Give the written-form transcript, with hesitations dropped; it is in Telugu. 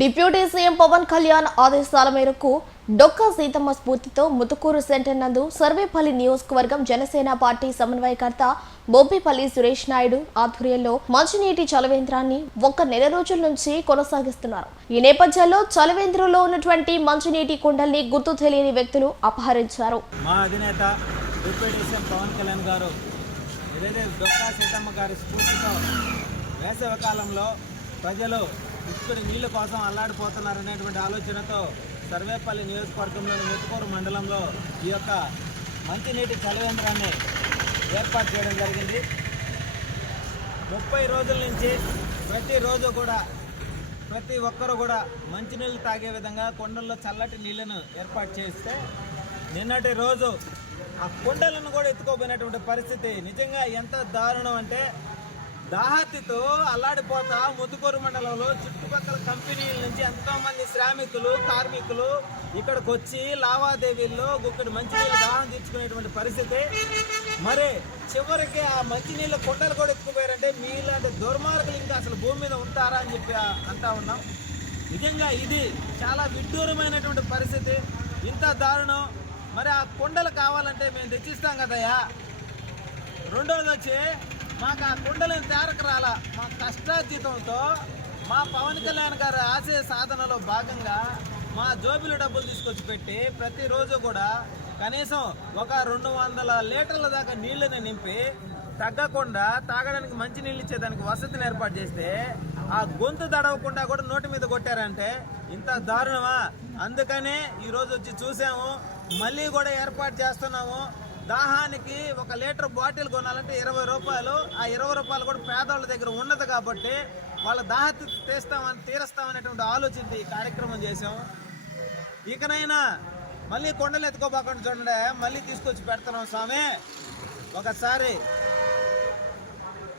డిప్యూటీ సీఎం పవన్ కళ్యాణ్ ఆదేశాల మేరకు డొక్కా సీతమ్మ స్ఫూర్తితో ముతుకూరు సెంటర్ నందు సర్వేపల్లి నియోజకవర్గం జనసేన పార్టీ సమన్వయకర్త బొబ్బిపల్లి సురేష్ నాయుడు ఆధ్వర్యంలో మంచినీటి చలవేంద్రాన్ని ఒక్క నెల రోజుల నుంచి కొనసాగిస్తున్నారు. ఈ నేపథ్యంలో చలవేంద్రంలో ఉన్నటువంటి మంచినీటి కుండల్ని గుర్తు తెలియని వ్యక్తులు అపహరించారు. మా అధినేత డిప్యూటీ సీఎం పవన్ కళ్యాణ్ గారు ఏదైతే డొక్కా సీతమ్మ గారి స్ఫూర్తితో వేసవి కాలంలో ప్రజలు ఇప్పుడు నీళ్ళ కోసం అల్లాడిపోతున్నారనేటువంటి ఆలోచనతో సర్వేపల్లి నియోజకవర్గంలోని ముతుకూరు మండలంలో ఈ యొక్క మంచినీటి చలవేంద్రాన్ని ఏర్పాటు చేయడం జరిగింది. 30 రోజుల నుంచి ప్రతిరోజు కూడా ప్రతి ఒక్కరూ కూడా మంచినీళ్ళు తాగే విధంగా కుండల్లో చల్లటి నీళ్లను ఏర్పాటు చేస్తే నిన్నటి రోజు ఆ కుండలను కూడా ఎత్తుకోపోయినటువంటి పరిస్థితి నిజంగా ఎంత దారుణం అంటే దాహతితో అల్లాడిపోతా ముతుకూరు మండలంలో చుట్టుపక్కల కంపెనీల నుంచి ఎంతోమంది శ్రామికులు కార్మికులు ఇక్కడికి వచ్చి లావాదేవీల్లో గుక్కడి మంచినీళ్ళు దాహం తీర్చుకునేటువంటి పరిస్థితి. మరి చివరికి ఆ మంచినీళ్ళ కుండలు కూడా ఎత్తుకుపోయారంటే మీలాంటి దుర్మార్గులు ఇంకా అసలు భూమి మీద ఉంటారా అని చెప్పి అంటా ఉన్నాం. నిజంగా ఇది చాలా విడ్డూరమైనటువంటి పరిస్థితి, ఇంత దారుణం. మరి ఆ కుండలు కావాలంటే మేము తెచ్చిస్తాం కదయ్యా. రెండోది వచ్చి మాకు ఆ కుండలను తేరక రాలా. మా కష్టార్జితంతో మా పవన్ కళ్యాణ్ గారి ఆశయ సాధనలో భాగంగా మా జోబిల డబ్బులు తీసుకొచ్చి పెట్టి ప్రతిరోజు కూడా కనీసం ఒక 200 లీటర్ల దాకా నీళ్ళని నింపి తగ్గకుండా తాగడానికి మంచి నీళ్ళు ఇచ్చేదానికి వసతిని ఏర్పాటు చేస్తే ఆ గొంతు దడవకుండా కూడా నోటి మీద కొట్టారంటే ఇంత దారుణమా? అందుకనే ఈరోజు వచ్చి చూసాము, మళ్ళీ కూడా ఏర్పాటు చేస్తున్నాము. దాహానికి 1 లీటర్ బాటిల్ కొనాలంటే 20 రూపాయలు. ఆ 20 రూపాయలు కూడా పేదవాళ్ళ దగ్గర ఉన్నది కాబట్టి వాళ్ళ దాహతి తీరుస్తామనేటువంటి ఆలోచన ఈ కార్యక్రమం చేసాము. ఇకనైనా మళ్ళీ కొండలు ఎత్తుకోబాకుండా చూడండి, మళ్ళీ తీసుకొచ్చి పెడుతున్నాం స్వామి. ఒకసారి